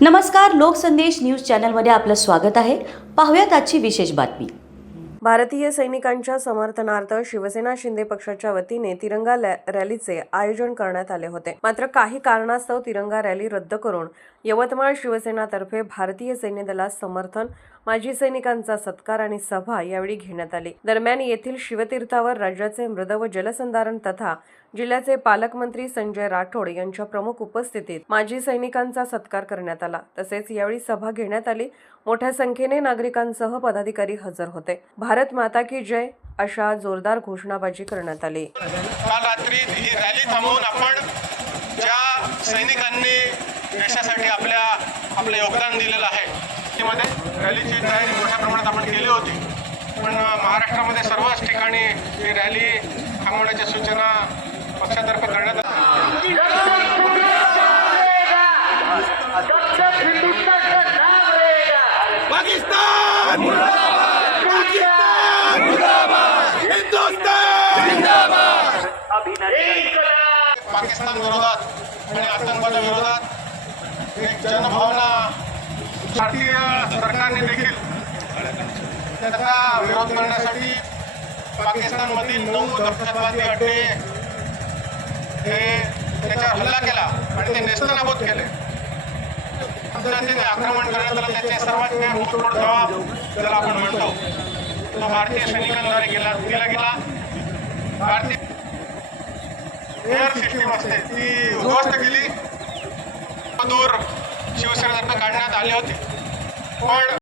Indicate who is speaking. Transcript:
Speaker 1: नमस्कार लोकसंदेश न्यूज चॅनलमध्ये आपलं स्वागत आहे. पाहूयात आजची विशेष बातमी.
Speaker 2: भारतीय सैनिकांच्या समर्थनार्थ शिवसेना शिंदे पक्षाच्या वतीने तिरंगा रॅलीचे आयोजन करण्यात आले होते. मात्र काही कारणास्तव तिरंगा रॅली रद्द करून यवतमाळ शिवसेनातर्फे भारतीय सैन्य दलास समर्थन माजी सैनिकांचा सत्कार आणि सभा यावेळी घेण्यात आली. दरम्यान येथील शिवतीर्थावर राज्याचे मृद व जलसंधारण तथा जिल्ह्याचे पालकमंत्री संजय राठोड यांच्या प्रमुख उपस्थितीत माजी सैनिकांचा सत्कार करण्यात आला. तसेच यावेळी सभा घेण्यात आली. मोठ्या संख्येने नागरिकांसह पदाधिकारी हजर होते. भारत माता की जय अशा जोरदार घोषणाबाजी करण्यात आली.
Speaker 3: काल रात्री ही रॅली थांबवून आपण ज्या सैनिकांनी देशासाठी आपल्या आपलं योगदान दिलेलं आहे त्यामध्ये रॅलीची तयारी मोठ्या प्रमाणात आपण केली होती. पण महाराष्ट्रामध्ये सर्वच ठिकाणी ही रॅली थांबवण्याच्या सूचना पक्षातर्फे करण्यात
Speaker 4: पाकिस्तान! पाकिस्तान! हिंदुस्तान!
Speaker 3: पाकिस्तान विरोधात आणि आतंकवादा विरोधात एक जनभावना भारतीय सरकारने देखील त्याचा विरोध करण्यासाठी पाकिस्तानमधील नऊ दहशतवादी अड्डे हे त्याच्यावर हल्ला केला आणि ते नेस्तनाबूत केले. आक्रमण करण्यात आलं त्याचे सर्वात काही जबाब ज्याला आपण म्हणतो तो भारतीय सैनिकांद्वारे गेला दिला गेला. भारतीय एअर सिस्टीम असते ती उद्ध्वस्त केली. दूर शिवसेनेतर्फे काढण्यात आली होती. पण